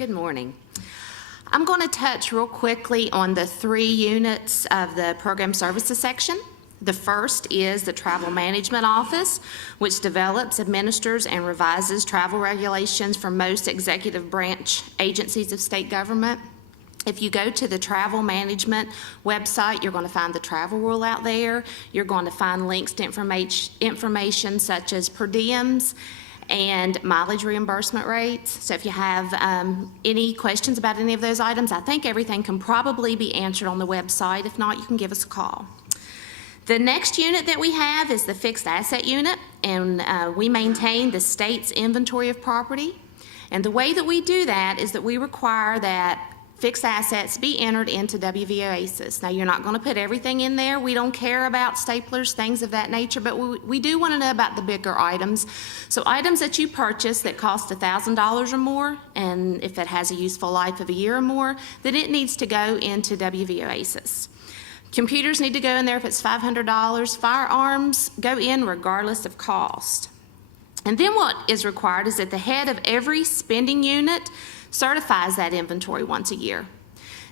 Good morning. I'm going to touch real quickly on the 3 units of the program services section. The first is the Travel Management Office, which develops, administers, and revises travel regulations for most executive branch agencies of state government. If you go to the Travel Management website, you're going to find the travel rule out there. You're going to find links to information such as per diems and mileage reimbursement rates. So if you have any questions about any of those items, I think everything can probably be answered on the website. If not, you can give us a call. The next unit that we have is the fixed asset unit, and we maintain the state's inventory of property. And the way that we do that is that we require that fixed assets be entered into WVOASIS. Now, you're not going to put everything in there. We don't care about staplers, things of that nature, but we do want to know about the bigger items. So items that you purchase that cost $1,000 or more, and if it has a useful life of a year or more, then it needs to go into WVOASIS. Computers need to go in there if it's $500. Firearms go in regardless of cost. And then what is required is that the head of every spending unit certifies that inventory once a year.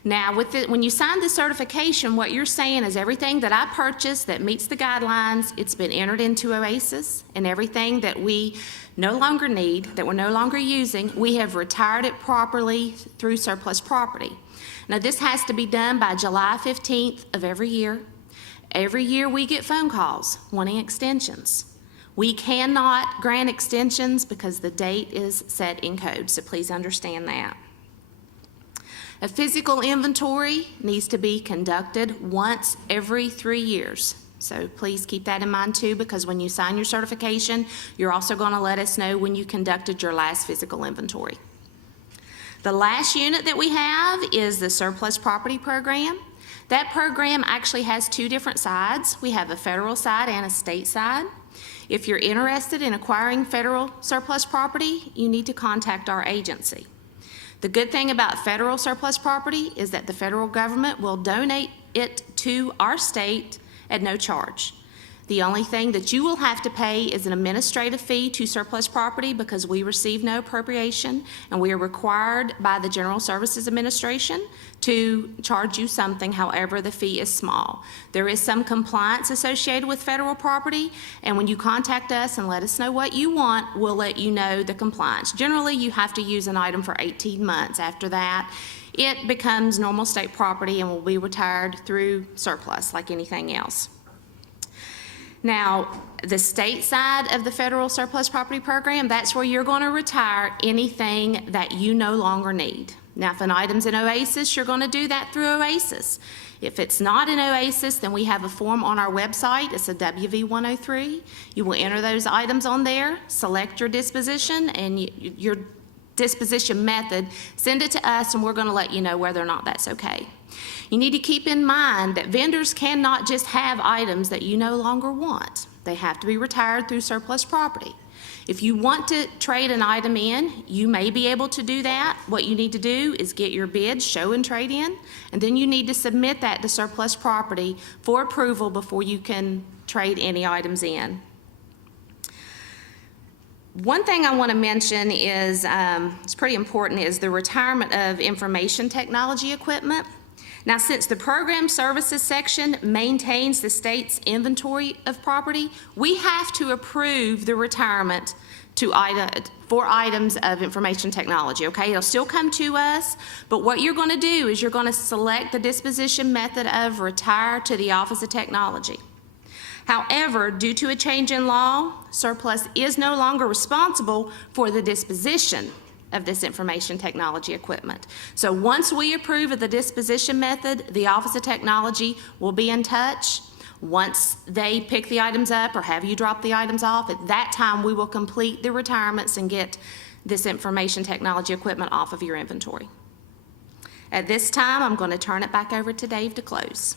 Now, when you sign the certification, what you're saying is everything that I purchased that meets the guidelines, it's been entered into OASIS, and everything that we no longer need, that we're no longer using, we have retired it properly through surplus property. Now, this has to be done by July 15th of every year. Every year we get phone calls wanting extensions. We cannot grant extensions because the date is set in code, so please understand that. A physical inventory needs to be conducted once every 3 years. So please keep that in mind too, because when you sign your certification, you're also going to let us know when you conducted your last physical inventory. The last unit that we have is the surplus property program. That program actually has 2 different sides. We have a federal side and a state side. If you're interested in acquiring federal surplus property, you need to contact our agency. The good thing about federal surplus property is that the federal government will donate it to our state at no charge. The only thing that you will have to pay is an administrative fee to surplus property because we receive no appropriation and we are required by the General Services Administration to charge you something, however the fee is small. There is some compliance associated with federal property, and when you contact us and let us know what you want, we'll let you know the compliance. Generally, you have to use an item for 18 months. After that, it becomes normal state property and will be retired through surplus like anything else. Now, the state side of the federal surplus property program, that's where you're going to retire anything that you no longer need. Now, if an item's in OASIS, you're going to do that through OASIS. If it's not in OASIS, then we have a form on our website. It's a WV-103. You will enter those items on there, select your disposition and your disposition method, send it to us, and we're going to let you know whether or not that's okay. You need to keep in mind that vendors cannot just have items that you no longer want. They have to be retired through surplus property. If you want to trade an item in, you may be able to do that. What you need to do is get your bid, show and trade in, and then you need to submit that to surplus property for approval before you can trade any items in. One thing I want to mention is, it's pretty important, is the retirement of information technology equipment. Now, since the program services section maintains the state's inventory of property, we have to approve the retirement for items of information technology, okay? It'll still come to us, but what you're going to do is you're going to select the disposition method of retire to the Office of Technology. However, due to a change in law, surplus is no longer responsible for the disposition of this information technology equipment. So once we approve of the disposition method, the Office of Technology will be in touch. Once they pick the items up or have you drop the items off, at that time we will complete the retirements and get this information technology equipment off of your inventory. At this time, I'm going to turn it back over to Dave to close.